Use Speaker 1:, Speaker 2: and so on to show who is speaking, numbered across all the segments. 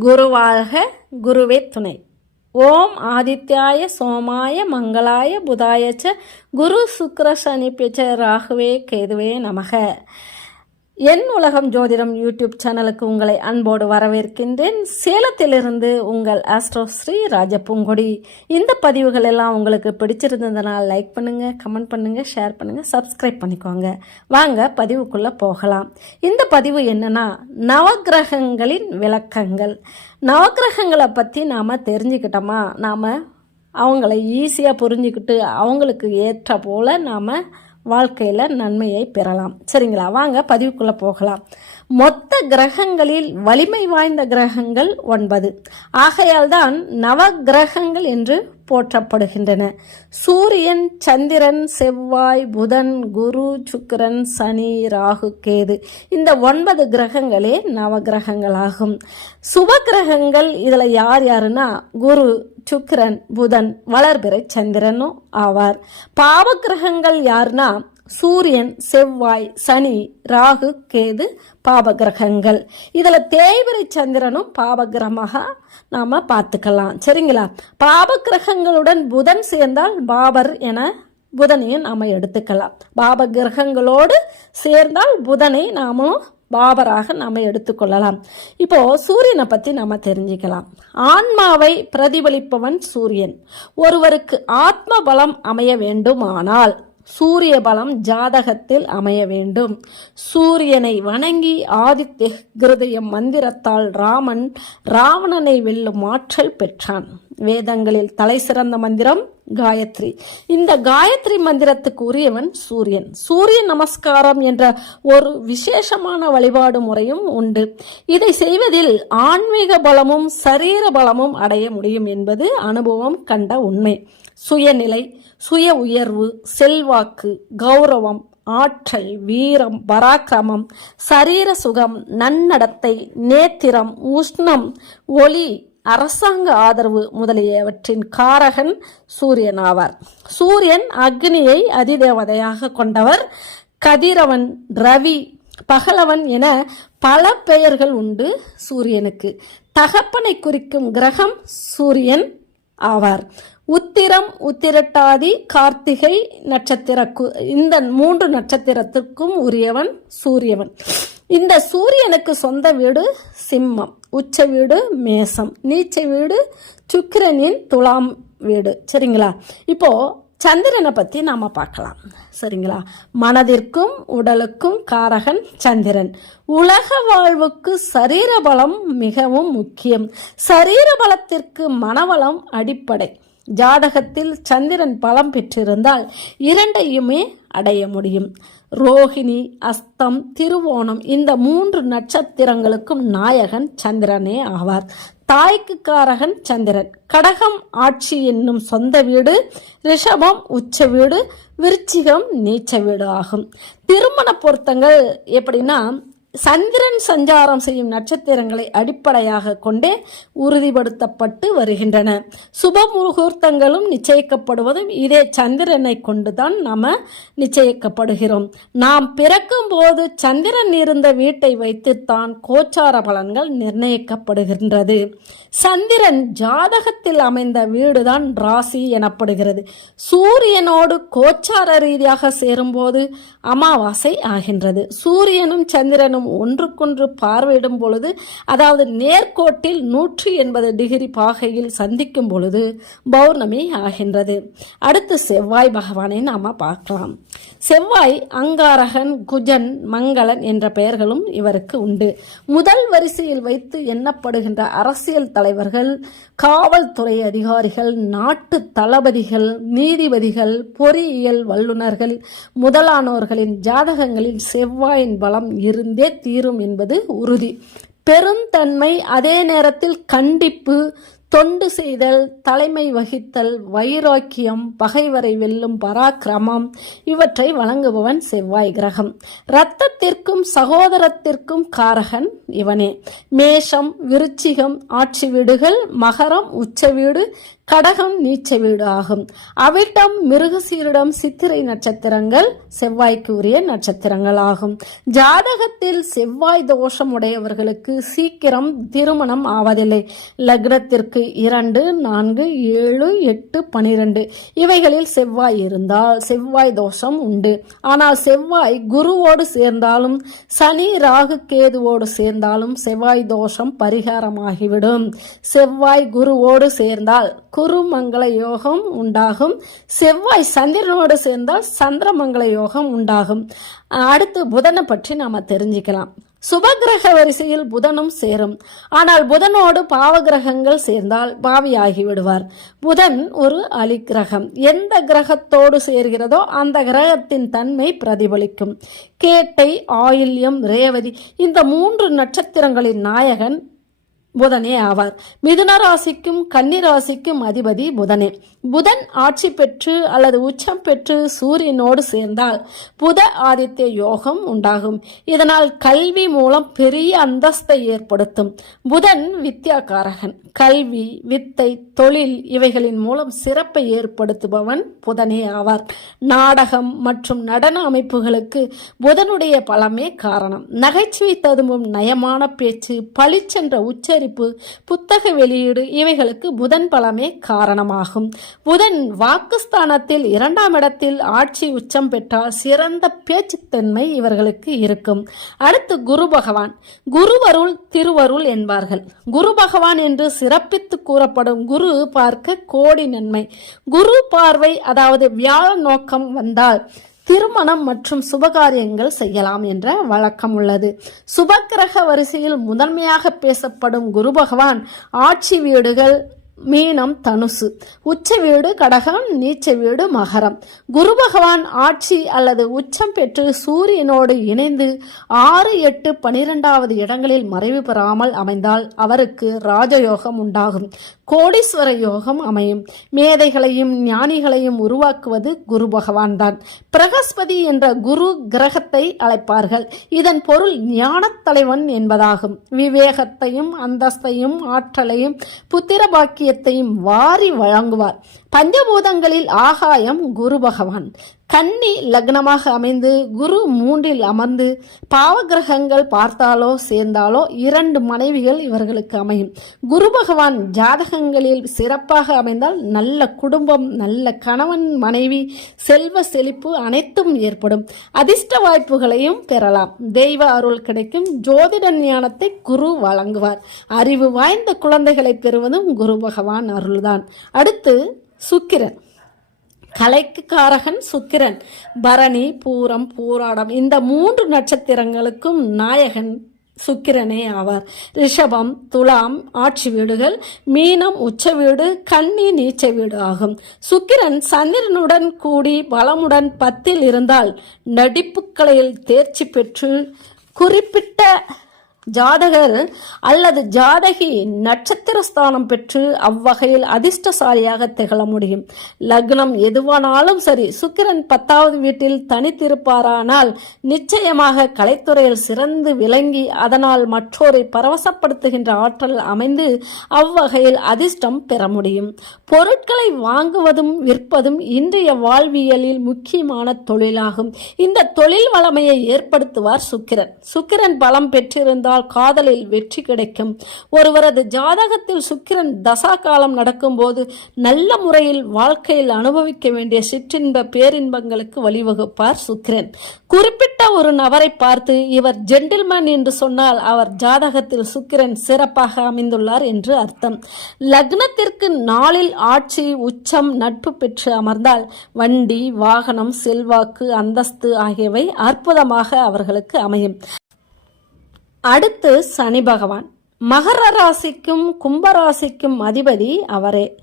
Speaker 1: குருவாக குருவே துணை. ஓம் ஆதித்யாய சோமாய மங்களாய புதாய ச குரு சுக்கர சனி பிச்ச ராகுவே கேதுவே நமக. என் உலகம் ஜோதிடம் யூடியூப் சேனலுக்கு உங்களை அன்போடு வரவேற்கின்றேன். சேலத்திலிருந்து உங்கள் ஆஸ்ட்ரோ ஸ்ரீ ராஜபூங்கொடி. இந்த பதிவுகள் எல்லாம் உங்களுக்கு பிடிச்சிருந்ததுனால் லைக் பண்ணுங்க கமெண்ட் பண்ணுங்க ஷேர் பண்ணுங்க சப்ஸ்கிரைப் பண்ணிக்கோங்க. வாங்க பதிவுக்குள்ள போகலாம். இந்த பதிவு என்னன்னா நவக்கிரகங்களின் விளக்கங்கள். நவக்கிரகங்களை பற்றி நாம் தெரிஞ்சுக்கிட்டோமா? நாம் அவங்கள ஈஸியாக புரிஞ்சுக்கிட்டு அவங்களுக்கு ஏற்ற போல் நாம் வாழ்க்கையில் நன்மையை பெறலாம். சரிங்களா? வாங்க பதிவுக்குள்ளே போகலாம். மொத்த கிரகங்களில் வலிமை வாய்ந்த கிரகங்கள் ஒன்பது. ஆகையால் தான் நவ கிரகங்கள் என்று போற்றப்படுகின்றன. சூரியன் சந்திரன் செவ்வாய் புதன் குரு சுக்கிரன் சனி ராகு கேது. இந்த ஒன்பது கிரகங்களே நவ கிரகங்களாகும் சுப கிரகங்கள் இதில் யார் யாருன்னா குரு சுக்கிரன் புதன் வளர்பிறை சந்திரனும் ஆவார். பாவ கிரகங்கள் யாருன்னா சூரியன் செவ்வாய் சனி ராகு கேது பாபகிரகங்கள். இதில் தேய்பிரை சந்திரனும் பாபகிரகமாக நாம் பார்த்துக்கலாம். சரிங்களா? பாபகிரகங்களுடன் புதன் சேர்ந்தால் பாபர் என புதனையும் நாம் எடுத்துக்கலாம். பாபகிரகங்களோடு சேர்ந்தால் புதனை நாமும் பாபராக நாம் எடுத்துக்கொள்ளலாம். இப்போ சூரியனை பற்றி நம்ம தெரிஞ்சுக்கலாம். ஆன்மாவை பிரதிபலிப்பவன் சூரியன். ஒருவருக்கு ஆத்ம பலம் அமைய வேண்டுமானால் சூரிய பலம் ஜாதகத்தில் அமைய வேண்டும். சூரியனை வணங்கி ஆதித்ய கிருதயம் மந்திரத்தால் ராமன் ராவணனை வெல்லும் ஆற்றல் பெற்றான். வேதங்களில் தலை சிறந்த மந்திரம் காயத்ரி. இந்த காயத்ரி மந்திரத்துக்கு உரியவன் சூரியன். சூரிய நமஸ்காரம் என்ற ஒரு விசேஷமான வழிபாடு முறையும் உண்டு. இதை செய்வதில் ஆன்மீக பலமும் சரீர பலமும் அடைய முடியும் என்பது அனுபவம் கண்ட உண்மை. சுயநிலை சுய உயர்வு செல்வாக்கு கௌரவம் ஆற்றல் வீரம் பராக்கிரமம் சரீர சுகம் நன்னடத்தை நேத்திரம் உஷ்ணம் ஒளி அரசாங்க ஆதரவு முதலியவற்றின் காரகன் சூரியன் ஆவார் சூரியன் அக்னியை அதிதேவதையாக கொண்டவர். கதிரவன் ரவி பகலவன் என பல பெயர்கள் உண்டு சூரியனுக்கு. தகப்பனை குறிக்கும் கிரகம் சூரியன் ஆவார். உத்திரம் உத்திரட்டாதி கார்த்திகை நட்சத்திரக்கு இந்த மூன்று நட்சத்திரத்திற்கும் உரியவன் சூரியவன். இந்த சூரியனுக்கு சொந்த வீடு சிம்மம் உச்ச வீடு மேசம் நீச்ச வீடு சுக்கிரனின் துலாம் வீடு. சரிங்களா? இப்போ சந்திரனை பற்றி நாம் பார்க்கலாம். சரிங்களா? மனதிற்கும் உடலுக்கும் காரகன் சந்திரன். உலக வாழ்வுக்கு சரீர பலம் மிகவும் முக்கியம். சரீர பலத்திற்கு மனவளம் அடிப்படை. ஜாதகத்தில் சந்திரன் பலம் பெற்றிருந்தால் இரண்டையுமே அடைய முடியும். ரோகிணி அஸ்தம் திருவோணம் இந்த மூன்று நட்சத்திரங்களுக்கும் நாயகன் சந்திரனே ஆவார். தாய்க்கு காரகன் சந்திரன். கடகம் ஆட்சி என்னும் சொந்த வீடு ரிஷபம் உச்ச வீடு விருச்சிகம் நீச்ச வீடு ஆகும். திருமண பொருத்தங்கள் எப்படின்னா சந்திரன் சஞ்சாரம் செய்யும் நட்சத்திரங்களை அடிப்படையாக கொண்டே உறுதிப்படுத்தப்பட்டு வருகின்றன. சுப முகூர்த்தங்களும் நிச்சயிக்கப்படுவதும் இதே சந்திரனை கொண்டுதான் நாம நிச்சயிக்கப்படுகிறோம். நாம் பிறக்கும் போது சந்திரன் இருந்த வீட்டை வைத்துத்தான் கோச்சார பலன்கள் நிர்ணயிக்கப்படுகின்றது. சந்திரன் ஜாதகத்தில் அமைந்த வீடுதான் ராசி எனப்படுகிறது. சூரியனோடு கோச்சார ரீதியாக சேரும்போது அமாவாசை ஆகின்றது. சூரியனும் சந்திரனும் ஒன்றுக்கொன்று பார்வையிடும் பொழுது அதாவது நேர்கோட்டில் நூற்றி எண்பது டிகிரி பாகையில் சந்திக்கும் பொழுது பௌர்ணமி ஆகின்றது. அடுத்து செவ்வாய் பகவானை நாம பார்க்கலாம். செவ்வாய் அங்காரகன் குஜன் மங்களன் என்ற பெயர்களும் இவருக்கு உண்டு. முதல் வரிசையில் வைத்து எண்ணப்படுகின்ற அரசியல் தலைவர்கள் காவல்துறை அதிகாரிகள் நாட்டு தளபதிகள் நீதிபதிகள் பொறியியல் வல்லுநர்கள் முதலானோர்களின் ஜாதகங்களில் செவ்வாயின் பலம் இருந்தே தீரும் என்பது உறுதி. பெருந்தன்மை அதே நேரத்தில் கண்டிப்பு தொண்டு செய்தல் தலைமை வகித்தல் வைராக்கியம் பகைவரை வெல்லும் பராக்கிரமம் இவற்றை வழங்குபவன் செவ்வாய் கிரகம். இரத்தத்திற்கும் சகோதரத்திற்கும் காரகன் இவனே. மேஷம் விருச்சிகம் ஆட்சி வீடுகள் மகரம் உச்ச வீடு கடகம் நீச்ச வீடு ஆகும் அவிட்டம் மிருகசீரிடம் சித்திரை நட்சத்திரங்கள் செவ்வாய்க்கு உரிய நட்சத்திரங்கள் ஆகும் ஜாதகத்தில் செவ்வாய் தோஷம் உடையவர்களுக்கு சீக்கிரம் திருமணம் ஆவதில்லை. லக்னத்திற்கு இரண்டு நான்கு ஏழு எட்டு பனிரெண்டு. இவைகளில் செவ்வாய் இருந்தால் செவ்வாய் தோஷம் உண்டு. ஆனால் செவ்வாய் குருவோடு சேர்ந்தாலும் சனி ராகு கேதுவோடு சேர்ந்தாலும் செவ்வாய் தோஷம் பரிகாரமாகிவிடும். செவ்வாய் குருவோடு சேர்ந்தால் குருமங்கள யோகம் உண்டாகும். செவ்வாய் சந்திரனோடு சேர்ந்தால் சந்திரமங்கள யோகம் உண்டாகும். அடுத்து புதனை பற்றி நாம் தெரிஞ்சுக்கலாம். சுபகிரக வரிசையில் புதனும் சேரும். ஆனால் புதனோடு பாவகிரகங்கள் சேர்ந்தால் பாவியாகி விடுவார். புதன் ஒரு அலிக்கிரகம். எந்த கிரகத்தோடு சேர்கிறதோ அந்த கிரகத்தின் தன்மை பிரதிபலிக்கும். கேட்டை ஆயில்யம் ரேவதி இந்த மூன்று நட்சத்திரங்களின் நாயகன் புதனே ஆவார். மிதுன ராசிக்கும் கன்னி ராசிக்கும் அதிபதி புதனே. புதன் ஆட்சி பெற்று அல்லது உச்சம் பெற்று சூரியனோடு சேர்ந்தால் புத ஆதித்ய யோகம் உண்டாகும். இதனால் கல்வி மூலம் பெரிய அந்தஸ்தை ஏற்படுத்தும். புதன் வித்யாகாரகன் கல்வி வித்தை தொழில் இவைகளின் மூலம் சிறப்பை ஏற்படுத்துபவன் புதனே ஆவார். நாடகம் மற்றும் நடன அமைப்புகளுக்கு புதனுடைய பலமே காரணம். நகைச்சுவை ததும்பும் நயமான பேச்சு பளிச்சென்ற உச்ச உச்சரிப்பு புத்தக வெளியீடு இவைகளுக்கு புதன் பலமே காரணமாகும். புதன் வாக்குஸ்தானத்தில் இரண்டாம் இடத்தில் ஆட்சி உச்சம் பெற்றால் சிறந்த பேச்சுத்தன்மை இவர்களுக்கு இருக்கும். அடுத்து குரு பகவான். குருவருள் திருவருள் என்பார்கள். குரு பகவான் என்று சிறப்பித்து கூறப்படும் குரு பார்க்க கோடி நன்மை. குரு பார்வை அதாவது வியாழ நோக்கம் வந்தால் திருமணம் மற்றும் சுபகாரியங்கள் செய்யலாம் என்ற வழக்கம் உள்ளது. சுபக்கிரக வரிசையில் முதன்மையாக பேசப்படும் குரு பகவான் ஆட்சி வீடுகள் மீனம் தனுசு. உச்ச வீடு கடகம் நீச்ச வீடு மகரம். குரு பகவான் ஆட்சி அல்லது உச்சம் பெற்று சூரியனோடு இணைந்து ஆறு எட்டு பனிரெண்டாவது இடங்களில் மறைவு பெறாமல் அமைந்தால் அவருக்கு ராஜயோகம் உண்டாகும். கோடீஸ்வர யோகம் அமையும். மேதைகளையும் ஞானிகளையும் உருவாக்குவது குரு பகவான் தான். பிரகஸ்பதி என்ற குரு கிரகத்தை அழைப்பார்கள். இதன் பொருள் ஞானத் தலைவன் என்பதாகும். விவேகத்தையும் அந்தஸ்தையும் ஆற்றலையும் புத்திரபாக்கிய பாக்கியத்தையும் வாரி வழங்குவார். பஞ்சபூதங்களில் ஆகாயம் குரு பகவான். கன்னி லக்னமாக அமைந்து குரு மூன்றில் அமர்ந்து பாவகிரகங்கள் பார்த்தாலோ சேர்ந்தாலோ இரண்டு மனைவிகள் இவர்களுக்கு அமையும். குரு பகவான் ஜாதகங்களில் சிறப்பாக அமைந்தால் நல்ல குடும்பம் நல்ல கணவன் மனைவி செல்வ செழிப்பு அனைத்தும் ஏற்படும். அதிர்ஷ்ட வாய்ப்புகளையும் பெறலாம். தெய்வ அருள் கிடைக்கும். ஜோதிட ஞானத்தை குரு வழங்குவார். அறிவு வாய்ந்த குழந்தைகளை பெறுவதும் குரு பகவான் அருள்தான். அடுத்து சுக்கிரன். கலைக்கு காரகன் சுக்கிரன். பரணி பூரம் பூராடம் இந்த மூன்று நட்சத்திரங்களுக்கும் நாயகன் சுக்கிரனே ஆவார். ரிஷபம் துலாம் ஆட்சி வீடுகள் மீனம் உச்ச வீடு கண்ணி நீச்ச வீடு ஆகும். சுக்கிரன் சந்திரனுடன் கூடி பலமுடன் பத்தில் இருந்தால் நடிப்புக்கலையில் தேர்ச்சி பெற்று குறிப்பிட்ட ஜாதகர் அல்லது ஜாதகி நட்சத்திர ஸ்தானம் பெற்று அவ்வகையில் அதிர்ஷ்டசாலியாக திகழ முடியும். லக்னம் எதுவானாலும் சரி சுக்கிரன் பத்தாவது வீட்டில் தனித்திருப்பாரானால் நிச்சயமாக கலைத்துறையில் சிறந்து விளங்கி அதனால் மற்றோரை பரவசப்படுத்துகின்ற ஆற்றல் அமைந்து அவ்வகையில் அதிர்ஷ்டம் பெற முடியும். பொருட்களை வாங்குவதும் விற்பதும் இன்றைய வாழ்வியலில் முக்கியமான தொழிலாகும். இந்த தொழில் வளமையை ஏற்படுத்துவார் சுக்கிரன். சுக்கிரன் பலம் பெற்றிருந்தால் காதலில் வெற்றி கிடைக்கும். ஒருவரது ஜாதகத்தில் சுக்கிரன் தசா காலம் நடக்கும்போது நல்ல முறையில் வாழ்க்கையில் அனுபவிக்க வேண்டிய சிற்றின்ப பேரின்பங்களுக்கு வழிவகுப்பார் சுக்கிரன். குறிப்பிட்ட ஒரு நபரை பார்த்து இவர் ஜென்டில்மேன் என்று சொன்னால் அவர் ஜாதகத்தில் சுக்கிரன் சிறப்பாக அமைந்துள்ளார் என்று அர்த்தம். லக்னத்திற்கு நாளில் ஆட்சி உச்சம் நட்பு பெற்று அமர்ந்தால் வண்டி வாகனம் செல்வாக்கு அந்தஸ்து ஆகியவை அற்புதமாக அவர்களுக்கு அமையும். அடுத்து சனி பகவான். மகர ராசிக்கும் கும்பராசிக்கும் அதிபதி அவரே.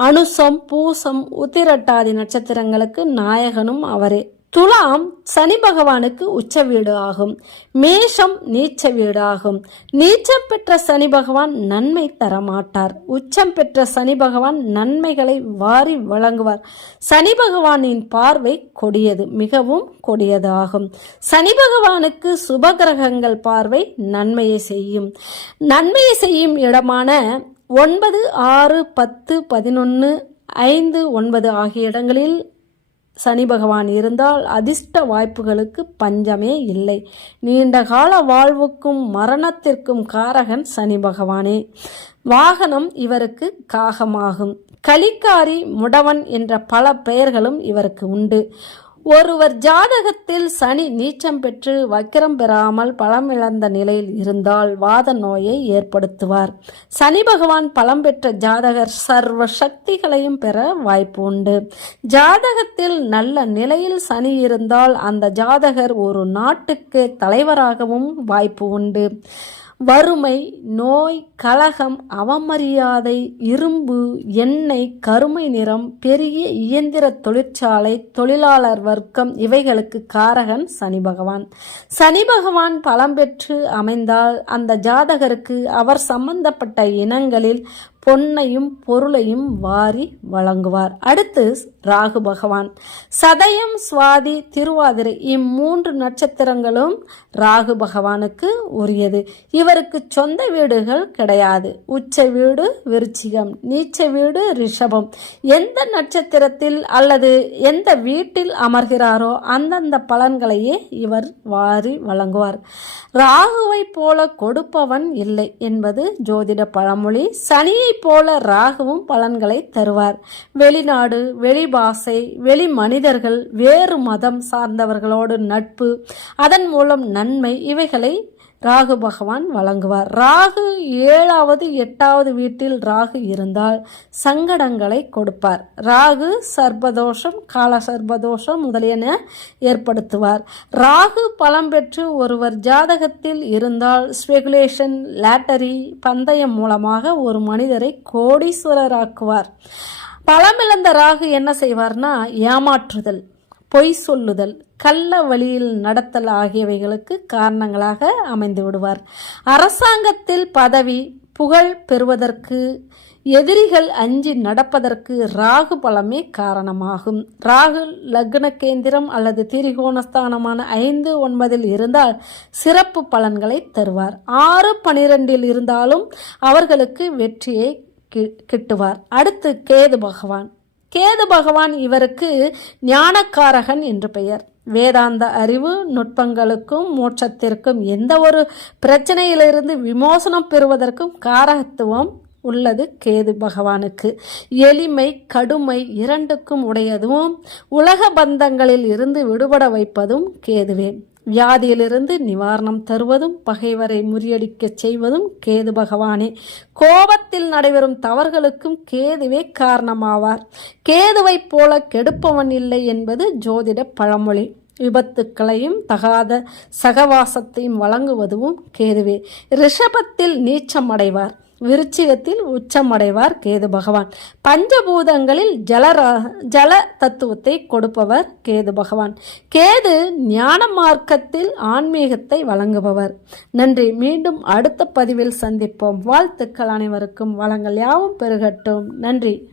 Speaker 1: அனுசம் பூசம் உத்திரட்டாதி நட்சத்திரங்களுக்கு நாயகனும் அவரே. துலாம் சனி பகவானுக்கு உச்ச வீடு ஆகும். மேஷம் நீச்ச வீடு ஆகும். நீச்சம் பெற்ற சனி பகவான் நன்மை தரமாட்டார். உச்சம் பெற்ற சனி பகவான் நன்மைகளை வாரி வழங்குவார். சனி பகவானின் பார்வை கொடியது மிகவும் கொடியது ஆகும். சனி பகவானுக்கு சுபகிரகங்கள் பார்வை நன்மையை செய்யும். நன்மையை செய்யும் இடமான ஒன்பது ஆறு பத்து பதினொன்று ஐந்து ஒன்பது ஆகிய இடங்களில் சனி பகவான் இருந்தால் அதிர்ஷ்ட வாய்ப்புகளுக்கு பஞ்சமே இல்லை. நீண்ட கால வாழ்வுக்கும் மரணத்திற்கும் காரகன் சனி பகவானே. வாகனம் இவருக்கு காகமாகும். கலிக்காரி முடவன் என்ற பல பெயர்களும் இவருக்கு உண்டு. ஒருவர் ஜாதகத்தில் சனி நீச்சம் பெற்று வக்கிரம் பெறாமல் பலமிழந்த நிலையில் இருந்தால் வாத நோயை ஏற்படுத்துவார். சனி பகவான் பலம் பெற்ற ஜாதகர் சர்வ சக்திகளையும் பெற வாய்ப்பு உண்டு ஜாதகத்தில் நல்ல நிலையில் சனி இருந்தால் அந்த ஜாதகர் ஒரு நாட்டுக்கு தலைவராகவும் வாய்ப்பு உண்டு. வறுமை நோய் கலகம் அவமரியாதை இரும்பு எண்ணெய் கருமை நிறம் பெரிய இயந்திர தொழிற்சாலை தொழிலாளர் வர்க்கம் இவைகளுக்கு காரகன் சனி பகவான். சனி பகவான் பலம் பெற்று அமைந்தால் அந்த ஜாதகருக்கு அவர் சம்பந்தப்பட்ட இனங்களில் பொன்னையும் பொருளையும் வாரி வழங்குவார். அடுத்து ராகு பகவான். சதயம் சுவாதி திருவாதிரை இம்மூன்று நட்சத்திரங்களும் ராகு பகவானுக்கு உரியது. இவருக்கு சொந்த வீடுகள் கிடையாது. உச்ச வீடு விருச்சிகம் நீச்ச வீடு ரிஷபம். எந்த நட்சத்திரத்தில் அல்லது எந்த வீட்டில் அமர்கிறாரோ அந்தந்த பலன்களையே இவர் வாரி வழங்குவார். ராகுவை போல கொடுப்பவன் இல்லை என்பது ஜோதிட பழமொழி. சனியை போல ராகுவும் பலன்களை தருவார். வெளிநாடு வெளிபாசை வெளி மனிதர்கள் வேறு மதம் சார்ந்தவர்களோடு நட்பு அதன் மூலம் நன்மை இவைகளை ராகு பகவான் வழங்குவார். ராகு ஏழாவது எட்டாவது வீட்டில் ராகு இருந்தால் சங்கடங்களை கொடுப்பார். ராகு சர்பதோஷம் கால சர்பதோஷம் முதலியன ஏற்படுத்துவார். ராகு பலம் பெற்று ஒருவர் ஜாதகத்தில் இருந்தால் ஸ்பெகுலேஷன் லாட்டரி பந்தயம் மூலமாக ஒரு மனிதரை கோடீஸ்வரராக்குவார். பலமிழந்த ராகு என்ன செய்வார்னா ஏமாற்றுதல் பொய் சொல்லுதல் கள்ள வழியில் நடத்தல் ஆகியவைகளுக்கு காரணங்களாக அமைந்து விடுவார். அரசாங்கத்தில் பதவி புகழ் பெறுவதற்கு எதிரிகள் அஞ்சி நடப்பதற்கு ராகு பலமே காரணமாகும். ராகு லக்ன கேந்திரம் அல்லது திரிகோணஸ்தானமான ஐந்து ஒன்பதில் இருந்தால் சிறப்பு பலன்களை தருவார். ஆறு பனிரெண்டில் இருந்தாலும் அவர்களுக்கு வெற்றியை கி- கிட்டுவார். அடுத்து கேது பகவான். கேது பகவான் இவருக்கு ஞானக்காரகன் என்று பெயர். வேதாந்த அறிவு நுட்பங்களுக்கும் மோட்சத்திற்கும் எந்த ஒரு பிரச்சனையிலிருந்து விமோசனம் பெறுவதற்கும் காரகத்துவம் உள்ளது கேது பகவானுக்கு. எளிமை கடுமை இரண்டுக்கும் உடையதும் உலக பந்தங்களில் இருந்து விடுபட வைப்பதும் கேதுவே. வியாதியிலிருந்து நிவாரணம் தருவதும் பகைவரை முறியடிக்கச் செய்வதும் கேது பகவானே. கோபத்தில் நடைபெறும் தவறுகளுக்கும் கேதுவே காரணமாவார். கேதுவைப் போல கெடுப்பவன் இல்லை என்பது ஜோதிட பழமொழி. விபத்துக்களையும் தகாத சகவாசத்தையும் வழங்குவதும் கேதுவே. ரிஷபத்தில் நீச்சம் அடைவார். விருச்சிகத்தில் உச்சமடைவார் கேது பகவான். பஞ்சபூதங்களில் ஜலரா ஜல தத்துவத்தை கொடுப்பவர் கேது பகவான். கேது ஞான மார்க்கத்தில் ஆன்மீகத்தை வழங்குபவர். நன்றி. மீண்டும் அடுத்த பதிவில் சந்திப்போம். வாழ்த்துக்கள் அனைவருக்கும். வளங்கள் யாவும் பெருகட்டும். நன்றி.